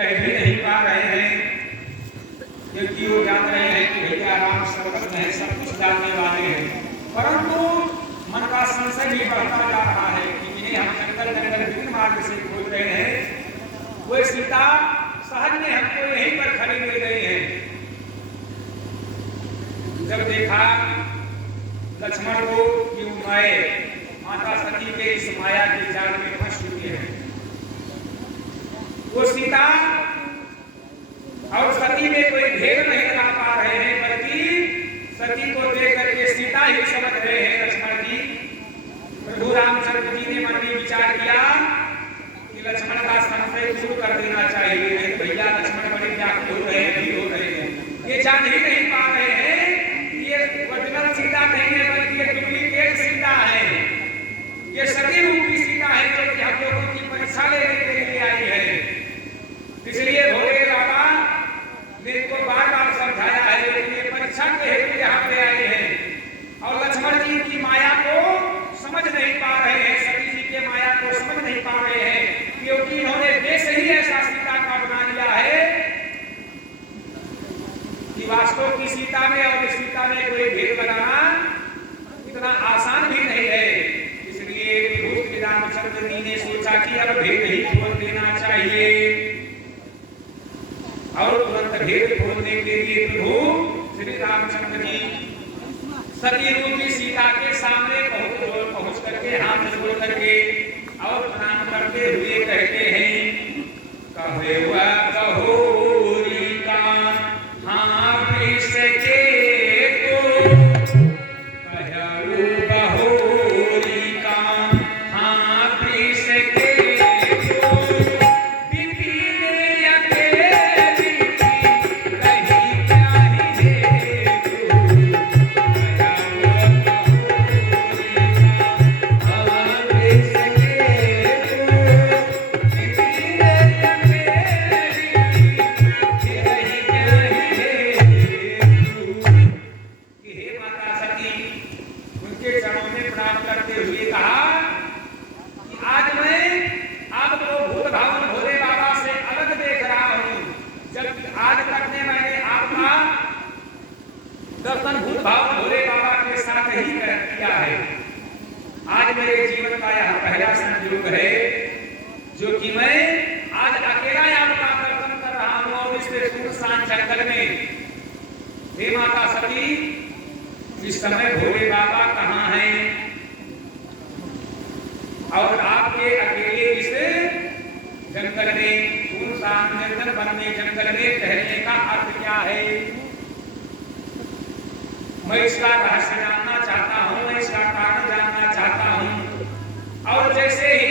कह भी नहीं पा रहे हैं, क्योंकि वो जान रहे हैं कि भैया राम सर्वज्ञ है, सब कुछ जानने वाले हैं। परंतु मन का संशय भी बढ़ता जा रहा है कि इन्हें हम जंगल जंगल विभिन्न मार्ग से खोज रहे हैं, वो सीता सहज में हमको यहीं पर खड़ी मिल गई है। जब देखा लक्ष्मण को कि मैं माता सती के इस माया के जाल में फंस चुकी है, वो सीता और सती में कोई भेद नहीं लगा पा रहे हैं, बल्कि सती को देख करके सीता ही समझ रहे हैं लक्ष्मण जी। प्रभु रामचंद्र जी ने मन में विचार किया कि लक्ष्मण का संशय दूर कर देना चाहिए। भैया लक्ष्मण बड़े व्याकुल हो रहे हैं, भीड़ हो रहे हैं, ये जान ही नहीं पा रहे हैं कि ये ओरिजिनल सीता नहीं है, बल्कि ये डुप्लीकेट सीता है, ये सती रूपी सीता है जो कि हम लोगों की परीक्षा लेने के लिए आई है। इसलिए भोले बाबा ने इनको बार बार समझाया है, लेकिन ये परीक्षा के हेतु यहाँ पे आए हैं और लक्ष्मण जी की माया को समझ नहीं पा रहे हैं, सती जी के माया को समझ नहीं पा रहे हैं, क्योंकि इन्होंने देश ही ऐसा सीता का बना लिया है कि वास्तव की सीता में और सीता में कोई भेद लगाना इतना आसान भी नहीं है। इसलिए प्रभु श्री रामचंद्र जी ने सोचा कि अब भेद ही खोल देना चाहिए और तुरंत भेद खोलने के लिए प्रभु श्री रामचंद्र जी सती रूपी सीता के सामने पहुंच करके हाथ जोड़ करके और प्रणाम करते हुए कहते हैं, कहे हुआ कहोरी का हाँ कृष्ण के को, कहू कहोरी का हाँ कृष्ण के को, बिपिन अकेली कहीं क्या ही दर्शन भूत भाव भोले बाबा के साथ ही किया है। आज मेरे जीवन का यह पहला संयोग है जो कि मैं आज अकेला आपका दर्शन कर रहा हूँ और इस सुनसान जंगल में। हे माता सती, इस समय भोले बाबा कहाँ हैं और आपके अकेले इस जंगल में सुनसान निर्जन वन में जंगल में ठहरने का अर्थ क्या है? मैं इसका रहस्य जानना चाहता हूँ, मैं इसका कारण जानना चाहता हूँ। और जैसे ही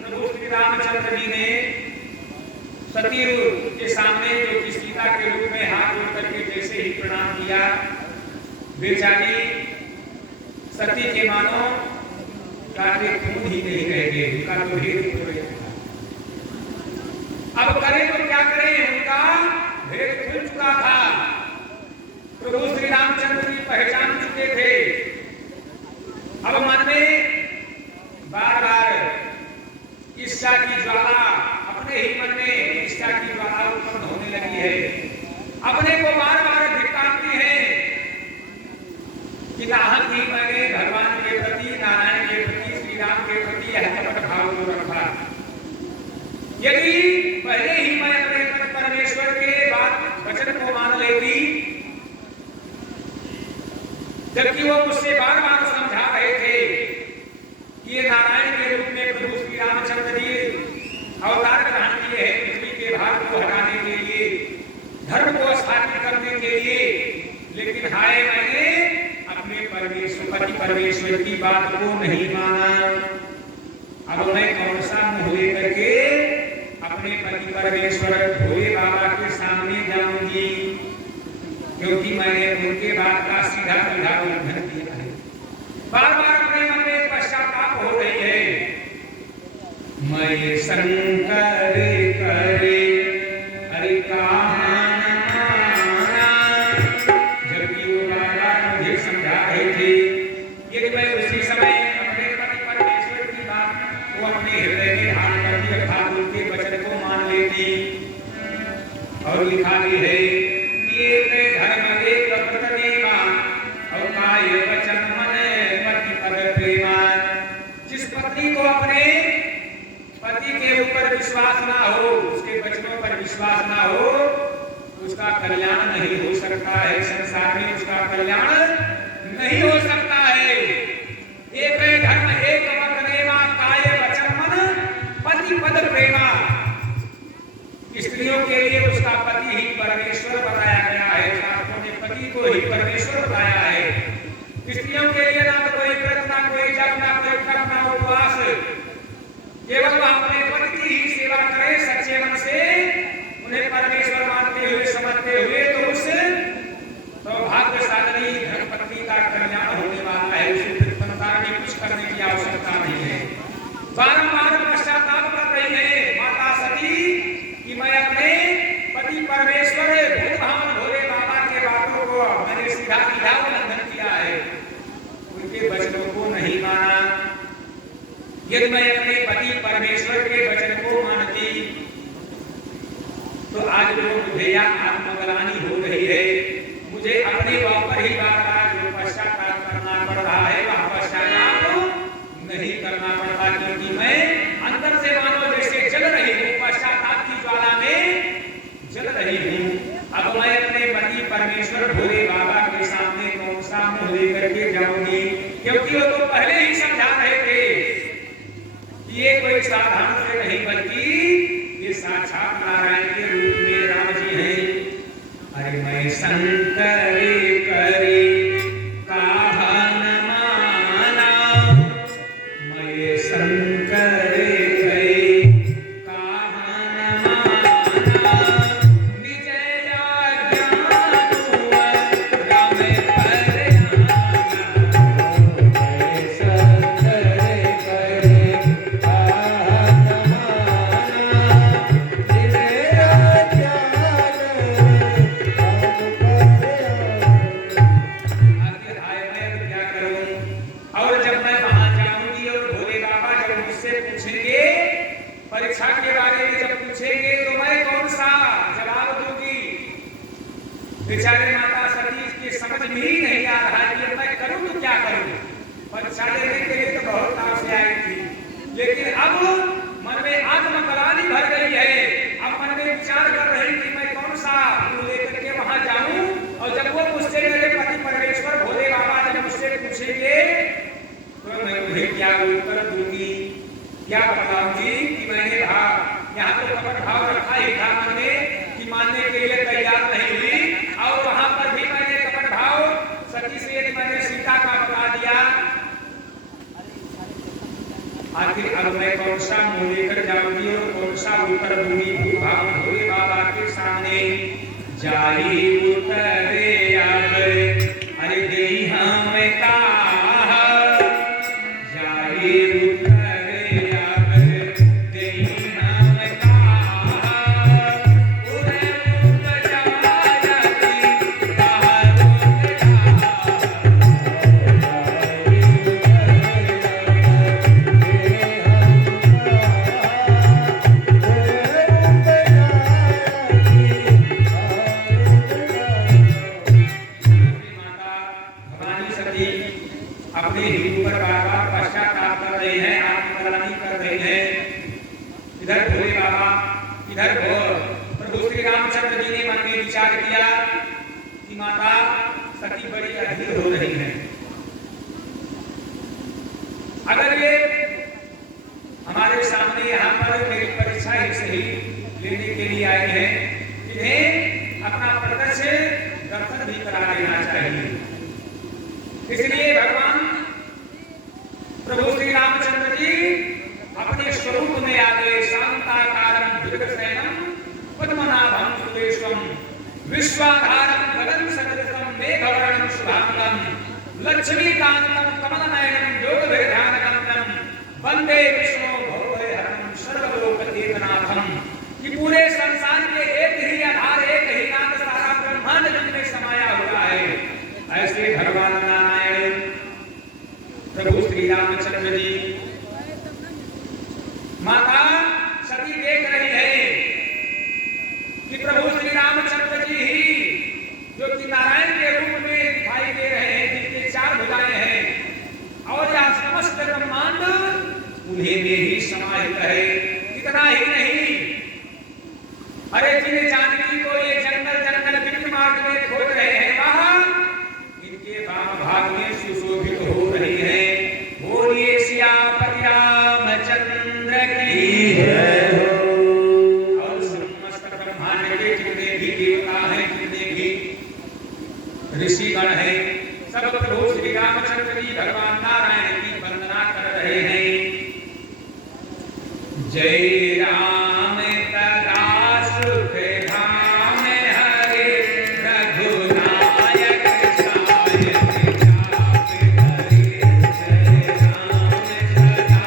प्रभु श्री रामचंद्र जी ने सती के सामने जो कि सीता के रूप में हाथ जोड़ करके जैसे ही प्रणाम किया, बेचारी सती के मानो काटे खून ही नहीं रह गए, उनका तो भेद हो गया। अब करें तो क्या करें, उनका भेद खुल चुका था। प्रभु श्री रामचंद्र जी पहचान चुके थे। अब मन में बार बार ईर्ष्या की ज्वाला, अपने ही मन में ईर्ष्या की ज्वाला उत्पन्न होने लगी है। अपने को बार बार धिक्कारती है कि नाहक ही मैंने भगवान के प्रति, नारायण के प्रति, श्री राम के प्रति यह कपट भाव को रखा। यदि पहले ही मैं अपने परमेश्वर के बात वचन को मान लेती, जबकि वो मुझसे बार बार समझा रहे थे कि ये नारायण के रूप में प्रभु श्री रामचंद्र जी अवतार ग्रहण किए हैं पृथ्वी के भार को हटाने के लिए, धर्म को स्थापित करने के लिए। लेकिन हाय, मैंने अपने पति परमेश्वर की बात को नहीं माना। अब मैं कौन सा मुंह लेकर के अपने पति परमेश्वर भोले बाबा के सामने जाऊंगी, क्योंकि मैंने उनके बात का सीधा सीधा उल्लंघन किया है। बार बार अपने मन में पश्चाताप हो रही है। मैं शंकर करे हरि कहा न माना, जबकि वो बार बार मुझे समझा रहे थे। यदि मैं उसी समय अपने पति परमेश्वर की बात को अपने हृदय में धारण करती अर्थात उनके वचन को मान लेती, और लिखा भी है कि एक धर्म एक व्रत नेमा और काय वचन मन पति पद प्रेमा। जिस पत्नी को अपने पति के ऊपर विश्वास ना हो, उसके वचनों पर विश्वास ना हो, उसका कल्याण नहीं हो सकता है, संसार में उसका कल्याण नहीं हो सकता है। एक धर्म एक व्रत नेमा काय वचन मन पति पद प्रेमा। स्त्रियों के लिए उसका पति ही परमेश्वर बताया गया है, शास्त्रों ने पति को ही परमेश्वर बताया है। स्त्रियों के लिए ना तो कोई व्रत, ना कोई जप, ना कोई तप, ना उपवास, केवल वह अपने पति की ही सेवा करे सच्चे मन से, उन्हें परमेश्वर मानते हुए समझते हुए, तो उस सौभाग्यशाली धर्मपत्नी का कल्याण होने वाला है। उसे संसार में कुछ करने की आवश्यकता नहीं है। बारंबार पश्चाताप कर रही है माता सती कि मैं अपने पति परमेश्वर भूत भावन भोले बाबा के बातों को मैंने सीधा उल्लंघन किया है, उनके वचनों को नहीं माना। यदि मैं अपने पति परमेश्वर के वचन को मानती तो आज जो मुझे या आत्मग्लानि हो रही है, मुझे अपने ऊपर ही बार-बार जो पश्चाताप करना पड़ रहा है, वह पश्चाताप नहीं करना पड़ता, क्योंकि मैं अंदर से मानो जैसे जल रही हूँ, पश्चाताप की ज्वाला में जल रही हूँ। अब मैं अपने पति परमेश्वर भोले बाबा के सामने कौन सा मुंह लेकर के जाऊंगी, क्योंकि वो तो पहले ही समझा रहे थे कि ये कोई साधारण से नहीं बल्कि ये साक्षात नारायण के रूप में राम जी हैं। अरे मैं शंकर करे कहा न माना, मैं शंकर करे कहा न माना, निज ज्ञान राम पर मैं शंकर करे कहा न माना, निज परीक्षा के बारे में जब पूछेंगे तो मैं कौन सा जवाब दूंगी। बेचारे माता सती की समझ में ही नहीं आ रहा है कि मैं करूं तो क्या करूं। परीक्षा देने के लिए तो बहुत ताव से आई थी, लेकिन अब मन में आत्मग्लानि भर गई है। अब मन में विचार कर रही कि मैं कौन सा मुंह लेकर के वहां जाऊं, और जब वो मुझसे मेरे पति परमेश्वर भोले बाबा जब मुझसे पूछेंगे तो मैं उन्हें क्या उत्तर दूंगी, क्या बताऊंगी कि मैंने यहाँ तो कपट भाव रखा ही था मन में कि मानने के लिए तैयार नहीं हुई, और वहां पर भी मैंने कपट भाव सती से मैंने सीता का बता दिया। आखिर अब मैं कौन सा मुंह लेकर जाऊंगी और कौन सा उत्तर दूंगी भूत भाव भोले बाबा के सामने। जाई उतरे अब अरे देही हमें कहा, जाई उतरे अब देही हमें कहा, उरे उठ जाती कहा उठ अपने हिंदू पर बार-बार पश्चाताप कर रहे हैं, आत्मग्लानि कर रहे हैं। इधर भोले बाबा, इधर प्रभु श्री रामचंद्र जी ने मन में विचार किया कि माता सती बड़ी अधीर हो रही है। अगर ये हमारे सामने यहाँ पर मेरी परीक्षा ही सही लेने के लिए आए हैं, इन्हें अपना प्रत्यक्ष दर्शन भी करा देना चाहिए। इसलिए भगवान प्रभु श्री रामचंद्र जी अपने स्वरूप में आ गए। शांताकारं भुजगशयनं पद्मनाभं सुरेशं विश्वाधारं गगन सदृशं मेघवर्णं शुभांगं लक्ष्मीकांतं कमलनयनं योगविधानकं वंदे विष्णु भवभयहरं सर्वलोकनाथं। कि पूरे संसार के एक ही आधार, एक ही नाथ सारा ब्रह्मांड जिनमें समाया हुआ है, ऐसे भगवान नारायण प्रभु श्री रामचंद्र जी। माता सती देख रही है कि प्रभु श्री चूल्हे में ही समाहित है। इतना ही नहीं, अरे जिन जानकी को ये जंगल जंगल बिन मार्ग में खोज रहे हैं, वहां इनके वाम भाग में सुशोभित हो रही है। बोलिए सियापति रामचंद्र की जय हो। और समस्त ब्रह्मांड के जितने भी देवता हैं, जितने भी ऋषिगण हैं, सब प्रभु श्री रामचंद्र जी भगवान नारायण की वंदना कर रहे हैं। जय राम तदा सुख धाम हरे, रघुनायक सायक चाप हरे। जय राम तदा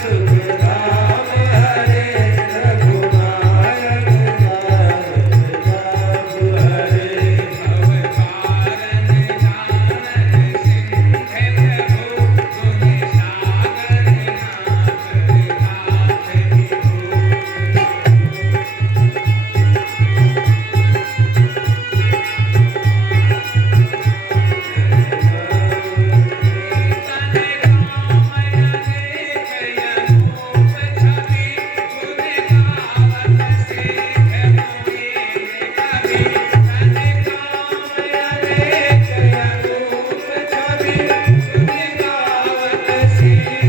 सुख धाम हरे, रघुनायक सायक चाप हरे। भवतारण जानक सिंह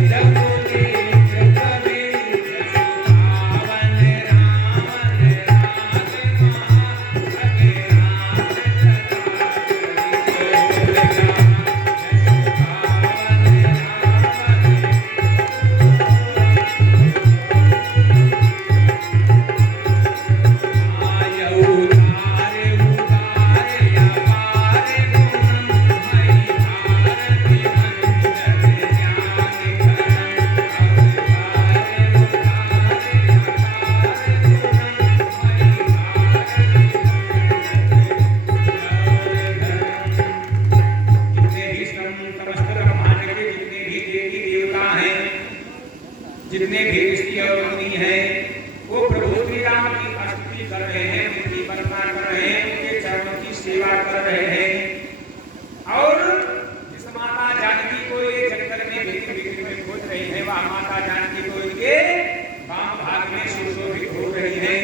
प्रभु, गुण सागर नाथ जितने भी ऋषि और मुनि हैं, वो प्रभु श्री राम की स्तुति कर रहे हैं, उनकी वंदना कर रहे हैं, उनके चरणों की सेवा कर रहे हैं। और जिस माता जानकी को ये जंगल में बिक्री में खोज रही है, वह माता जानकी को इनके वाम भाग में सुशोभित हो रही है।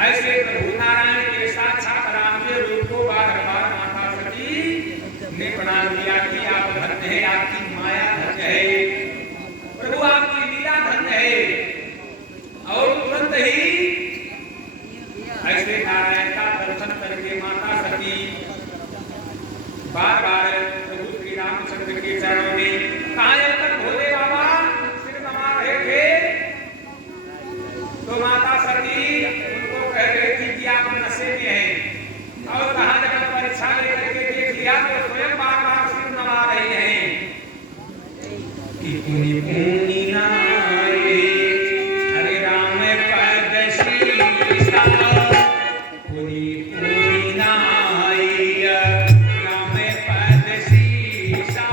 ऐसे प्रभु नारायण के साक्षात राम के रूप को बार बार माता सती ने प्रणाम किया कि आप धन्य है, आपकी माया धन्य है, प्रभु आपकी लीला धन्य है। और तुरंत ही ऐसे नारायण का दर्शन करके माता सती बार बार प्रभु श्री रामचंद्र के चरणों में कहा, जब तक भोले बाबा सिर नमा रहे थे तो माता सती उनको कह रही थी कि आप नशे में हैं। और कहा जब परीक्षा लेकर के देख लिया तो स्वयं बार बार सिर नमा रहे हैं कि पुनि पुनि नाये, हरे राम पद शीसा, पुनि पुनि नाये, राम पद शीसा,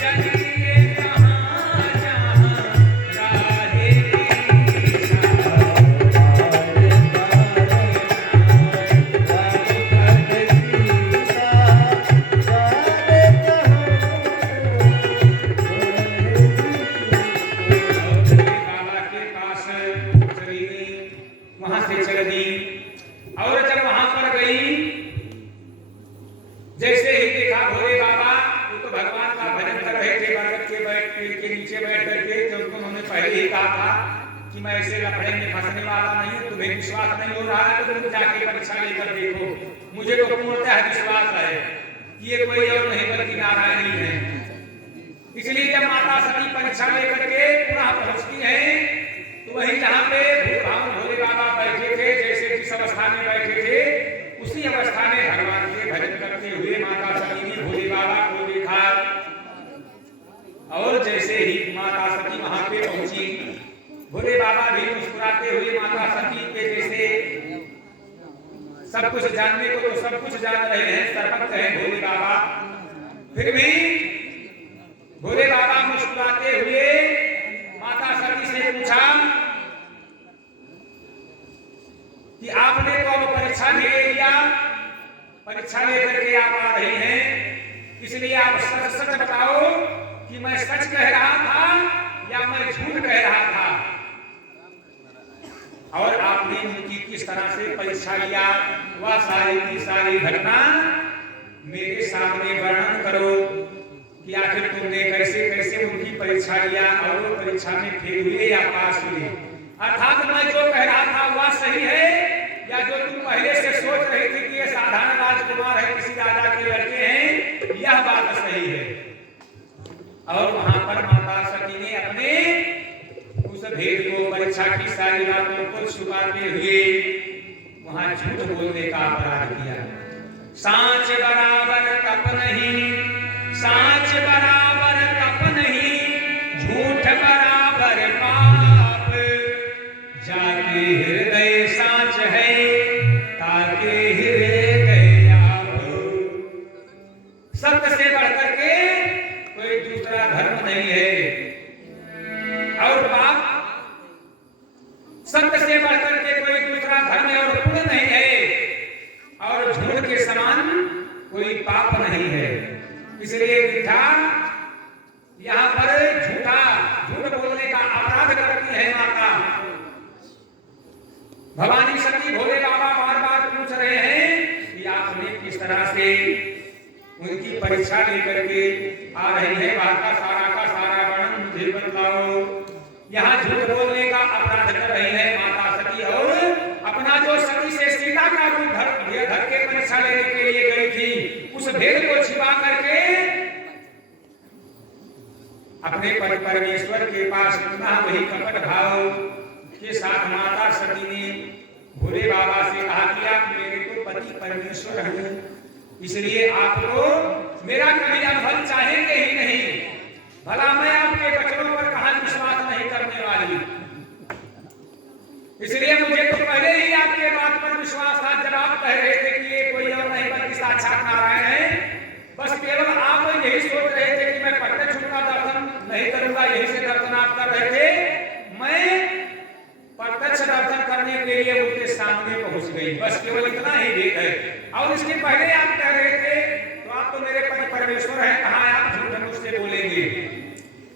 चलिए कहाँ जहाँ राहे कीसा। वहां से चल दी। और जब वहां पर गई, जैसे ही देखा भोले बाबा, वो तो भगवान का भजन कर रहे थे, बरगद के पेड़ के नीचे बैठ करके। जब उन्होंने पहले ही कहा था कि मैं ऐसे लफड़े में फंसने वाला नहीं हूं, तुम्हें विश्वास नहीं हो रहा है तो तुम जाके परीक्षा लेकर देखो। मुझे तो पूर्णतः विश्वास है कि ये कोई और नहीं बल्कि नारायण ही है। इसलिए जब माता सती परीक्षा लेकर के पुनः पहुंचती है, तो वही जहाँ पे भोले बाबा बैठे थे, जैसे जिस अवस्था में बैठे थे उसी अवस्था में भगवान के भजन करते हुए माता सती ने भोले बाबा को देखा। और जैसे ही माता सती वहां पे पहुंची, भोले बाबा भी मुस्कुराते हुए माता सती के जैसे सब कुछ जानने को तो सब कुछ जान रहे हैं, सर्वज्ञ हैं भोले बाबा, फिर भी भोले बाबा मुस्कुराते हुए माता सती से पूछा कि आपने तो अब परीक्षा ले लिया, परीक्षा लेकर के आप आ रही हैं, इसलिए आप सच सच बताओ कि मैं सच कह रहा था या मैं झूठ कह रहा था, और आपने उनकी किस तरह से परीक्षा लिया, वह सारी की सारी घटना मेरे सामने वर्णन करो कि आखिर तुमने कैसे कैसे उनकी परीक्षा लिया और वो परीक्षा में फेल हुए या पास हुए। अर्थात मैं जो कह रहा था वह सही है, या जो तुम पहले से सोच रहे थे कि ये साधारण राजकुमार है, किसी राजा के लड़के हैं, यह बात सही है। और वहां पर माता सती ने अपने उस भेद को, परीक्षा की सारी बातों को छुपाते हुए वहां झूठ बोलने का अपराध किया। सांच बराबर तप नहीं, सांच बराबर तप नहीं, झूठ बराबर पाप, जाके हृदय सांच है, ताके हृदय आप। सत्य से बढ़कर के कोई दूसरा धर्म नहीं है, और पाप, सत्य से बढ़कर के कोई दूसरा धर्म और पुण्य नहीं है, और झूठ के समान कोई पाप नहीं है। इसलिए मिथ्या यहाँ पर झूठ बोलने का अपराध करती है माता। भवानी सती भोले बाबा बार बार पूछ रहे हैं कि आपने किस तरह से उनकी परीक्षा लेकर के आ रही है, वहां का सारा वर्णन मुझे बतलाओ। यहाँ झूठ बोलने का अपराध कर रही है माता सती, और अपना जो सती से सीता का रूप धर के परीक्षा लेने के लिए गई थी, उस भेद को छिपा करके अपने परमेश्वर के पास पुनः वही कपट भाव के साथ माता सती ने भोले बाबा से कहा कि आप मेरे तो पति परमेश्वर हैं, इसलिए आपको मेरा कभी अनुभव चाहेंगे ही नहीं, भला मैं आपके वचनों पर कहां विश्वास नहीं करने वाली। इसलिए मुझे तो पहले ही आपके बात पर विश्वास था, जब आप कह रहे थे कि ये कोई और नहीं बल्कि साक्षात नारायण है। बस केवल आप यही सोच रहे थे कि मैं प्रत्यक्ष उनका दर्शन नहीं करूंगा, यही से दर्शन आप कर रहे थे। मैं प्रत्यक्ष दर्शन करने के लिए उनके सामने पहुंच गई, बस केवल इतना ही भेद है। और इसके पहले आप कह रहे थे तो आप तो मेरे पति परमेश्वर हैं, कहां आप झूठ मुझसे बोलेंगे।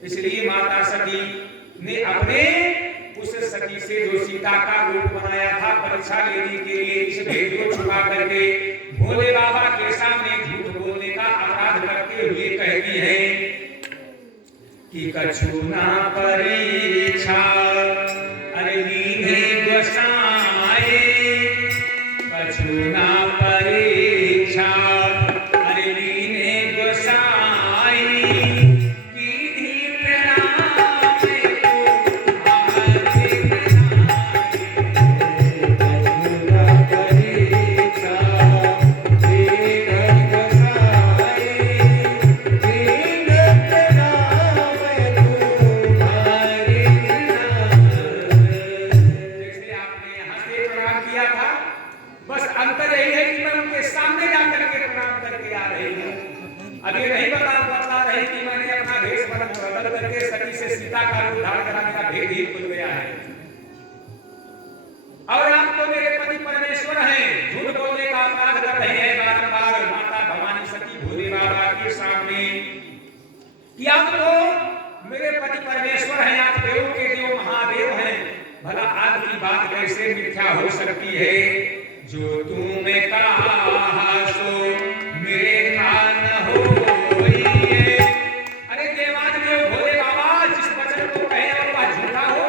इसलिए माता सती ने अपने उस सती से जो सीता का रूप बनाया था परीक्षा लेने के लिए, इस भेद को छुपा करके भोले बाबा के सामने झूठ बोलने का अपराध करते हुए कहती है कि कछु ना परीक्षा अरे लीने गोसाए, कछु ना परीक्षा अरे लीने गोसाई, कीधी प्रणाम को आगे और आप तो मेरे पति परमेश्वर हैं, झूठ बोलने का अपराध कर रहे हैं बारंबार माता भवानी सती भोले बाबा के सामने कि आप तो मेरे पति परमेश्वर हैं, आप देवों के देव महादेव हैं। भला आपकी बात कैसे मिथ्या हो सकती है? जो तूने कहा सो मेरे कान हो। अरे देवादिदेव भोले बाबा, जिस वचन को कहे और वह झूठा हो,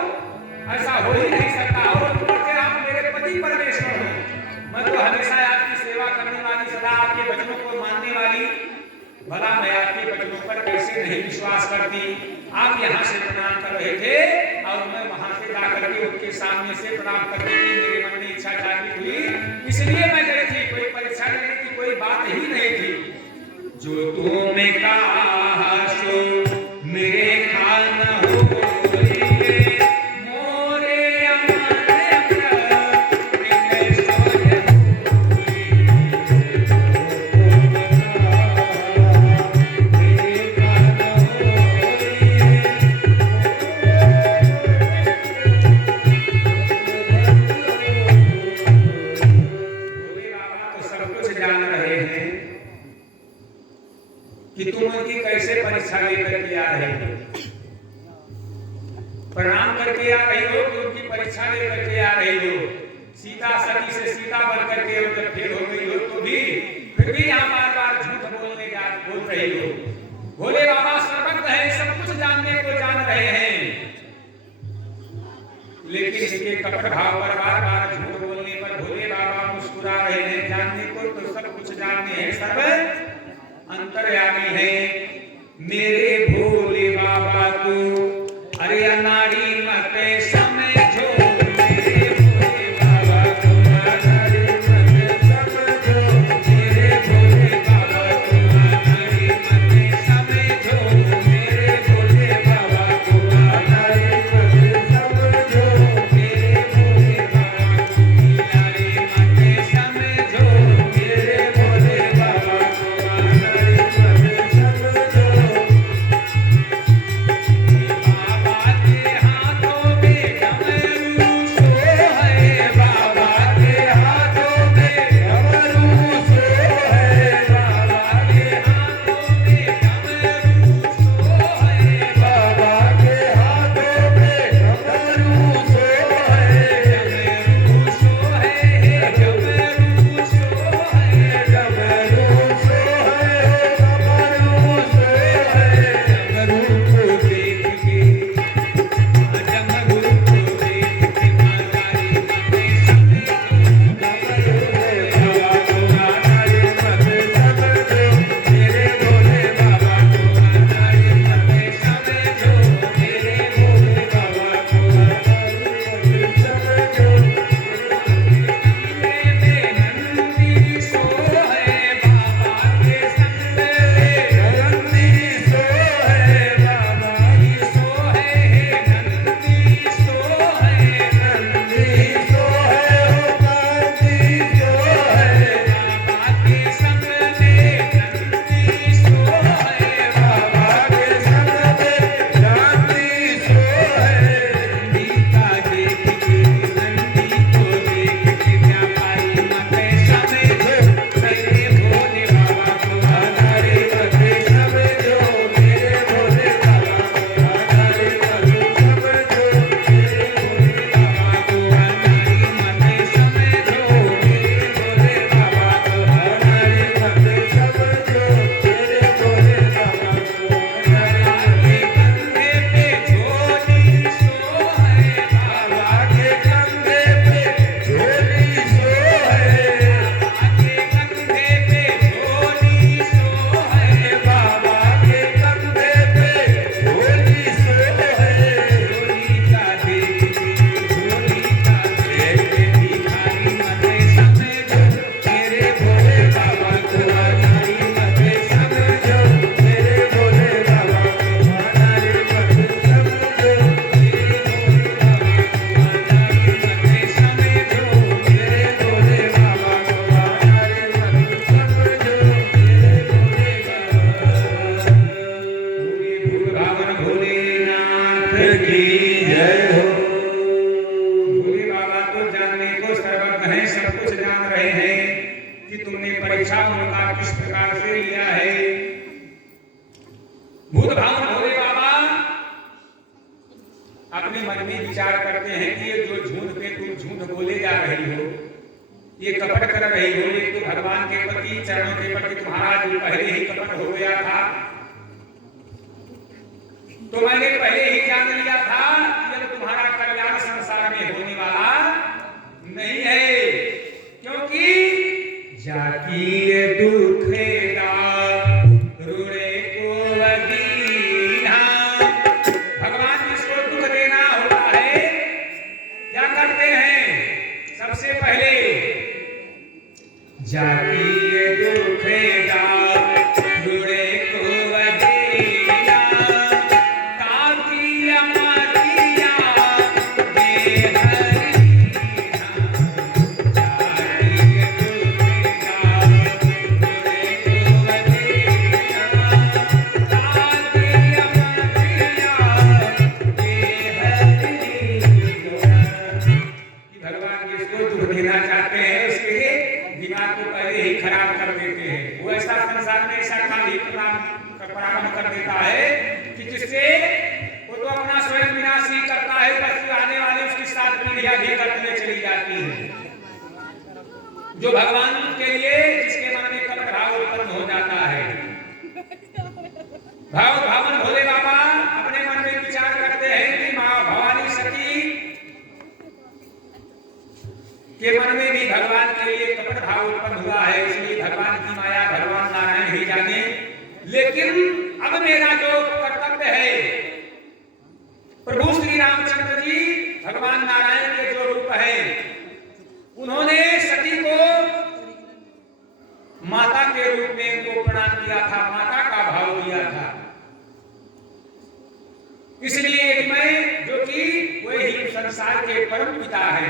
ऐसा हो ही नहीं सकता। और परमेश्वर हूं मैं, तो हमेशा आपकी सेवा करने वाली, सदा आपके वचनों को मानने वाली, भला मैं आपके वचनों पर कैसे नहीं विश्वास करती। आप यहाँ से प्रणाम कर रहे थे और मैं वहां से जाकर के उनके सामने से प्रणाम करने की मेरे मन में इच्छा जागृत हुई, इसलिए मैं गई थी। कोई परीक्षा लेने की कोई बात ही नहीं थी। जो तूने कहा सो मेरे कान हो। कि तुम उनकी कैसे परीक्षा लेकर के आ रहे हो। प्रणाम करके आ रही हो कि उनकी परीक्षा ले करके आ रही हो, सीता सती से सीता बन करके उधर फेल हो गई हो, तो भी फिर भी यहाँ बार-बार झूठ बोलने का बोल रही हो। भोले बाबा सर्वज्ञ हैं, सब कुछ जानने को जान रहे हैं, लेकिन इनके कपट भाव पर बार-बार झूठ बोलने पर भोले बाबा मुस्कुरा रहे हैं। जानने को तो सब कुछ जानते हैं, सर्व अंतर्यामी है मेरे भोले बाबा को। अरे अनाड़ी मत समझो मेरे भोले बाबा को, अनाड़ी मत समझो मेरे भोले बाबा को, अनाड़ी मत समझो मेरे भोले बाबा को, अनाड़ी मत समझो मेरे भोले बाबा को, अनाड़ी मत समझो मेरे भोले बाबा को, अनाड़ी मत समझो। प्रारंभ कर देता है कि जिससे वो तो अपना स्वयं विनाश ही करता जो भगवान के लिए जिसके मन में कपट भाव उत्पन्न हो जाता है, भावन भोले बाबा अपने मन में विचार करते हैं कि मां भवानी सती के मन में भी भगवान के लिए कपट भाव उत्पन्न हुआ है, इसलिए भगवान की माया भगवान नारायण ही जाने। लेकिन अब मेरा जो कर्तव्य है, प्रभु श्री रामचंद्र जी भगवान नारायण के जो रूप है, उन्होंने सती को माता के रूप में उनको प्रणाम किया था, माता का भाव दिया था। इसलिए मैं जो कि वही संसार के परम पिता है,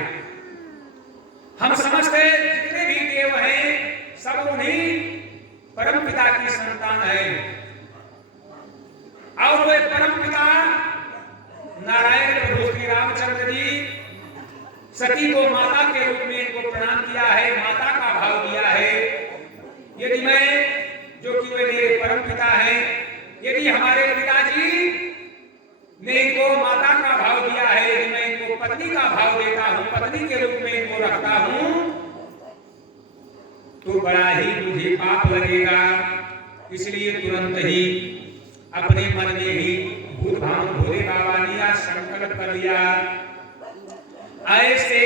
हम समझते जितने भी देव हैं सब उन्हीं परम पिता की संतान है। और वे परम पिता नारायण प्रभु श्री रामचंद्र जी सती को माता के रूप में इनको प्रणाम किया है, माता का भाव दिया है। यदि मैं जो कि वे मेरे परम पिता हैं, यदि हमारे पिताजी ने इनको माता का भाव दिया है, यदि मैं इनको पत्नी का भाव देता हूं, पत्नी के रूप में इनको रखता हूं, तो बड़ा ही मुझे पाप लगेगा। इसलिए तुरंत ही अपने मन में ही भूत भाव भोले बाबा ने यह संकल्प कर लिया, ऐसे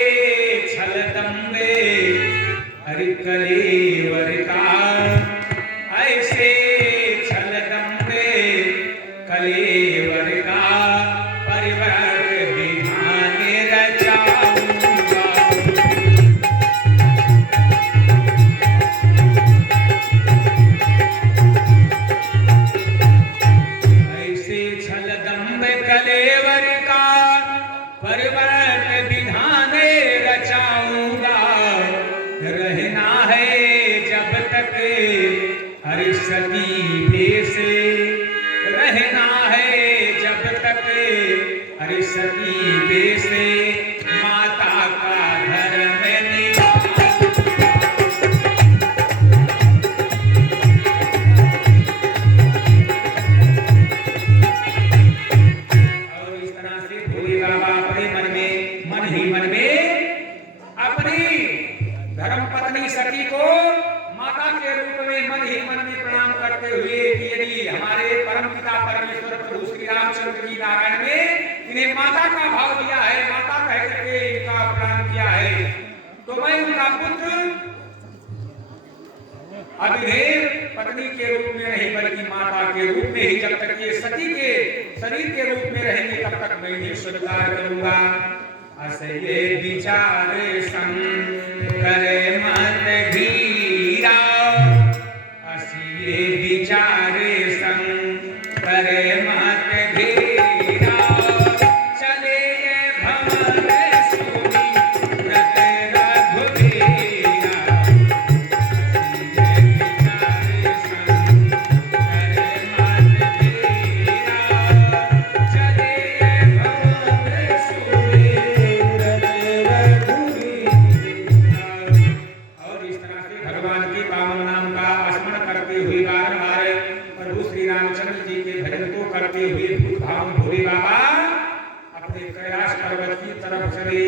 छल दम्बे हरि कलेवर का, ऐसे छल दम्बे कलेवर का, परिवर्त विधान रचाऊंगा। ऐसे छल दम्बे कलेवर का, परिवर्त विधान रचाऊंगा। रहना है जब तक हरि सती भेष, रहना है जब तक हरि सती भेष, माता का धर्म निभाऊंगा। और इस तरह से भोले बाबा अपने मन ही मन में अपनी धर्म पत्नी सती को माता के रूप में मन ही मन में प्रणाम करते हुए कि यदि हमारे परम पिता परमेश्वर प्रभु श्री रामचंद्र जी नारायण ने इन्हें माता का भाव दिया है, माता कह करके इनका प्रणाम किया है, तो मैं उनका पुत्र अब इन्हें पत्नी के रूप में नहीं बल्कि माता के रूप में ही, जब तक ये सती के शरीर के रूप में रहेंगे तब तक मैं इन्हें स्वीकार करूंगा। असये विचार संकर मत धीरा, असिये विचार संकर मत धीरा, चले भवन सुनी व्रत रघुवीरा, असिये विचार संकर मत धीरा, चले भवन सुनी व्रत रघुवीरा। और इस तरह से भगवान के पावन नाम का स्मरण करते हुए बारंबार प्रभु श्री रामचंद्र जी के भजन को करते हुए भूत भाव भोले बाबा अपने कैलाश पर्वत की तरफ चले।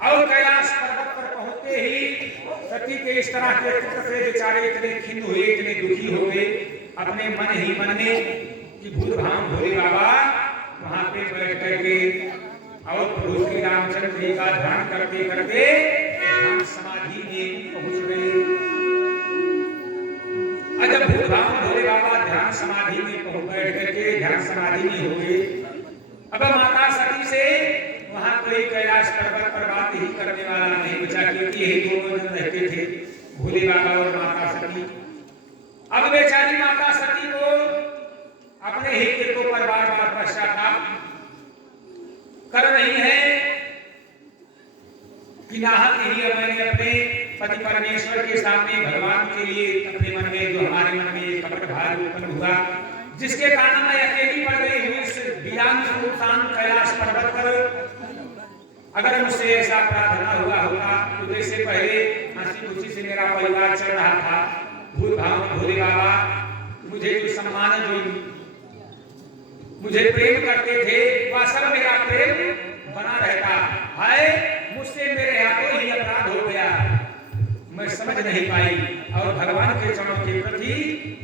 और कैलाश पर्वत पर पहुंचते ही सती के इस तरह के चित्र से बेचारे इतने खिन्न हुए, इतने दुखी हो गए अपने मन ही मन में कि भूत भाव भोले बाबा वहां पे बैठ करके और प्रभु श्री रामचंद्र जी का ध्यान करते करते ध्यान समाधि में पहुंच गए। जब भूत भाव भोले बाबा ध्यान समाधि में पहुंच बैठ करके ध्यान समाधि में हो गए, अब माता सती से वहां कोई कैलाश पर्वत पर बात ही करने वाला नहीं बचा, क्योंकि यही दोनों जन रहते थे, भोले बाबा और माता सती। अब बेचारी माता सती को अपने ही कृत्यों पर बार बार पश्चाताप कर रही है कि नाहक ही मैंने अपने पति परमेश्वर के सामने भगवान के लिए अपने मन में जो हमारे मन में एक कपट भाव उत्पन्न हुआ, जिसके कारण मैं अकेली पड़ गई हूँ इस वीरान सुनसान कैलाश पर्वत पर। अगर मुझसे ऐसा अपराध न हुआ होता तो जैसे पहले हंसी खुशी से मेरा परिवार चल रहा था, भूत भाव भोले बाबा मुझे जो सम्मान जो मुझे प्रेम करते थे वह सब मेरा प्रेम बना रहता है। मुझसे मेरे हाथों ही अपराध समझ नहीं पाई और भगवान के चरणों के प्रति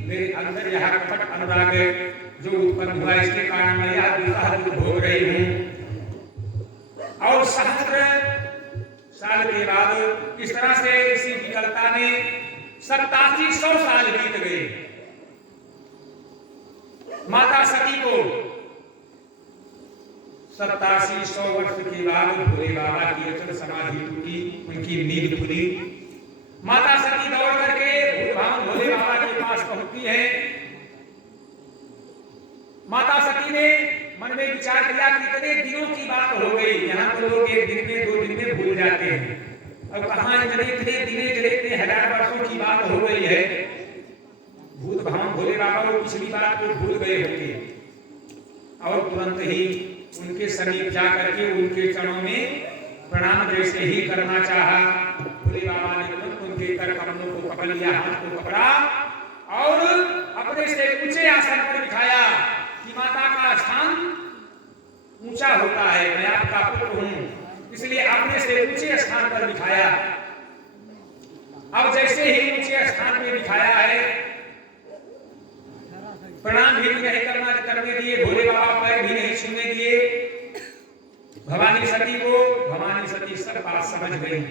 मेरे अंदर यह कपट अनुराग जो उत्पन्न हुआ, इसके कारण मैं यह दुख भोग रही हूँ। और सहस्त्र साल के बाद इस तरह से इसी विकलता ने 8700 साल बीत गए। माता सती को 8700 वर्ष के बाद भोले बाबा की अचल समाधि टूटी, उनकी नींद खुली। माता सती दौड़ करके भगवान भोले बाबा के पास पहुंचती है। माता सती ने मन में विचार किया कि इतने दिनों की बात हो गई, यहाँ तो लोग एक दिन में 2 दिन में भूल जाते हैं, अब कहाँ इतने इतने हजार वर्षों की बात हो गई है। भूत भगवान भोले बाबा वो पिछली बात को भूल गए होंगे और तुरंत ही उनके समीप जा करके उनके चरणों में प्रणाम जैसे ही करना चाहा, भोले बाबा ने तुरंत उनके कर कमलों को पकड़ लिया, हाथ को पकड़ा और अपने से ऊंचे आसन पर बिठाया कि माता का स्थान ऊंचा होता है, मैं आपका पुत्र हूं, इसलिए आपने से ऊंचे स्थान पर बिठाया। अब जैसे ही ऊंचे स्थान में बिठाया है, प्रणाम भी नहीं करने दिए, भोले बाबा पैर भी नहीं छूने दिए। भवानी सती को भवानी सती सब बात समझ गई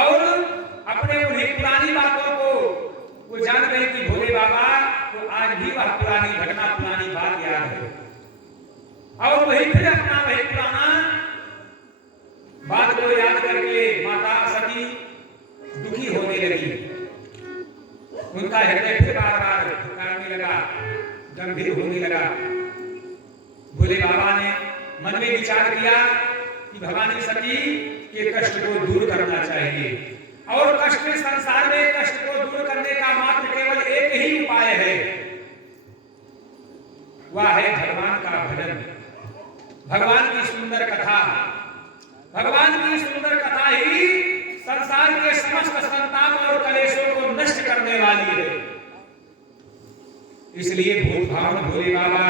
और अपने उन्हीं पुरानी बातों को वो जान गए कि भोले बाबा को आज भी वह पुरानी घटना पुरानी बात याद है और वही फिर अपना वही पुराना बात को याद करके माता सती दुखी होने लगी। उनका हृदय फिर बार बार पुकारने लगा, गंभीर होने लगा। भोले बाबा ने मन में विचार किया कि भवानी सती के कष्ट को दूर करना चाहिए और कष्ट संसार में कष्ट को दूर करने का मात्र केवल एक ही उपाय है, वह है भगवान का भजन, भगवान की सुंदर कथा। भगवान की सुंदर कथा ही संसार के समस्त संताप और कलेशों को नष्ट करने वाली है। इसलिए भूत भावन भोले बाबा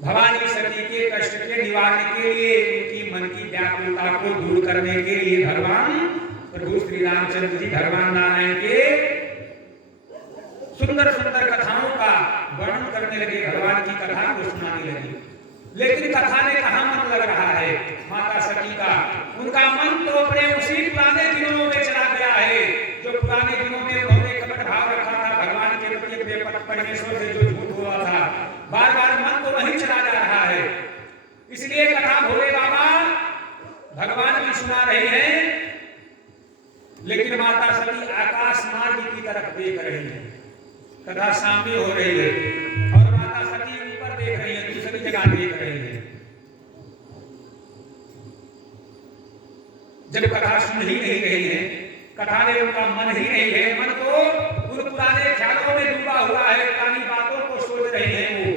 भवानी सती के कष्ट के निवारण के लिए, उनकी मन की व्याकुलता को दूर करने के लिए भगवान प्रभु श्री रामचंद्र जी भगवान नारायण के सुंदर सुंदर कथाओं का वर्णन करने लगे, भगवान की कथा को सुनाने लगे। लेकिन कथा ने कहाँ मन लग रहा है माता सती का? उनका मन तो अपने उसी पुराने दिनों में चला गया है, जो पुराने दिनों में उन्होंने कपट भाव रखा था भगवान के प्रति, परमेश्वर से जो झूठ हुआ था, बार बार मन तो वहीं चला जा रहा है। इसलिए कथा भोले बाबा भगवान की सुना रहे हैं, लेकिन माता सती आकाश मार्ग की तरफ देख रही है। कथा सामने हो रही है और माता सती ऊपर देख रही है, दूसरी जगह देख रही है। जब कथा सुन ही नहीं रही है, कथा में उनका मन ही नहीं है, मन तो उन पुराने ख्यालों में डूबा हुआ है, पुरानी बातों को सोच रही है। वो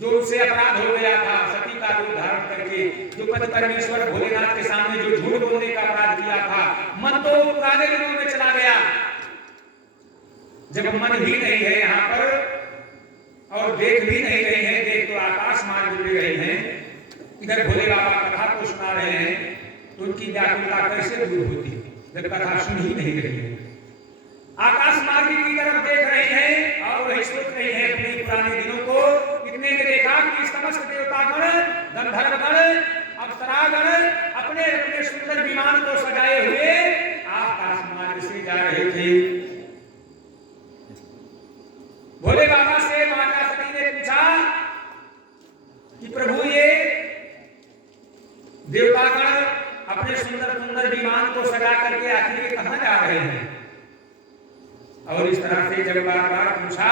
जो उनसे अपराध हो गया था, सती का रूप धारण करके जो पति परमेश्वर भोलेनाथ के सामने जो झूठ बोलने का अपराध किया था, मन तो पुराने दिनों में चला गया। जब मन भी नहीं है यहाँ पर और देख भी नहीं रहे हैं, देख तो आकाश मार्ग जुड़े रहे हैं, इधर भोले बाबा कथा को सुना रहे हैं, तो उनकी व्याकुलता कैसे दूर होती जब कथा सुन ही नहीं रही है। आकाश मार्ग की तरफ देख रहे हैं और वही सोच रहे हैं अपने पुराने दिनों को। इतने में देखा कि समस्त देवतागण, गंधर्वगण, अप्सरागण अपने अपने सुंदर विमान को सजाए हुए आकाश मार्ग से जा रहे थे। भोले बाबा से माता सती ने पूछा कि प्रभु ये देवतागण अपने सुंदर सुंदर विमान को सजा करके आखिर कहां जा रहे हैं? और इस तरह से जब बार बार पूछा,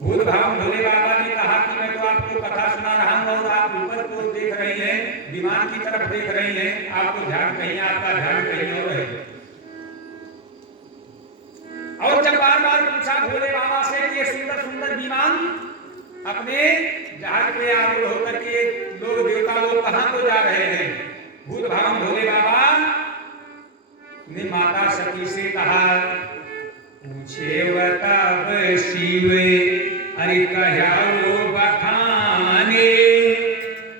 भूत भाव भोले बाबा ने कहा कि मैं तो आपको कथा सुना रहा हूं और आप ऊपर को देख रही हैं, विमान की तरफ देख रही हैं, आपको ध्यान कहीं, आपका ध्यान कहीं और है। और जब बार बार पूछा भोले बाबा से कि ये सुंदर सुंदर विमान अपने जहाज पे आरूढ़ होकर के लोग देवता लोग कहां को जा रहे हैं? भूत भाव भोले बाबा ने माता सती से कहा, पूछे तब शिवे अरे कहो बखाने,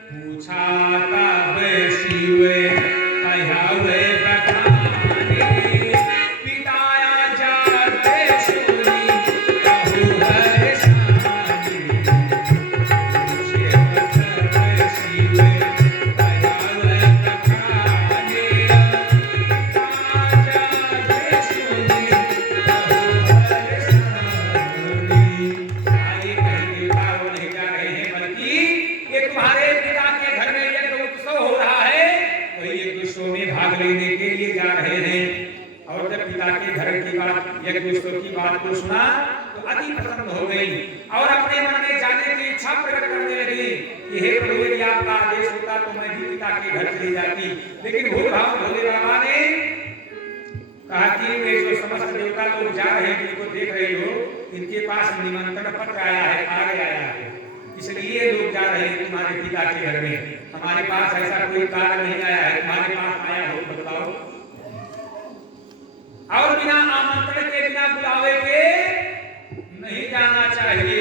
पूछा तब शिवे यज्ञोत्सव की बात को सुना तो अति प्रसन्न हो गई और अपने मन में जाने की इच्छा प्रकट करने लगी कि हे प्रभु, यदि आपका आदेश होता तो मैं भी पिता के घर चली जाती। लेकिन भूल भाव भोले बाबा ने कहा कि वे जो समस्त देवता लोग जा रहे हैं, जिनको देख रहे हो, इनके पास निमंत्रण पत्र आया है, कार्य आया है, इसलिए लोग जा रहे हैं तुम्हारे पिता के घर में। हमारे पास ऐसा कोई कार्य नहीं आया है, तुम्हारे पास आया हो बताओ। और बिना आमंत्रण के, बिना बुलावे के नहीं जाना चाहिए।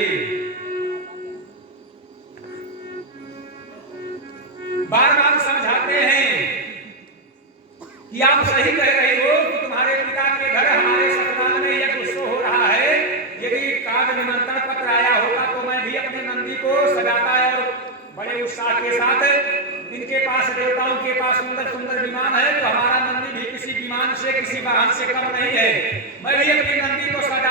बार बार समझाते हैं कि आप सही कह रहे हो कि तुम्हारे पिता के घर हमारे ससुराल में यज्ञ उत्सव हो रहा है। यदि कार्ड निमंत्रण पत्र आया होता तो मैं भी अपने नंदी को सजाता और बड़े उत्साह के साथ, इनके पास देवताओं के पास सुंदर सुंदर विमान है, तो हमारा नंदी भी किसी विमान से, किसी वाहन से कम नहीं है। मैं भी अपनी नंदी को सजा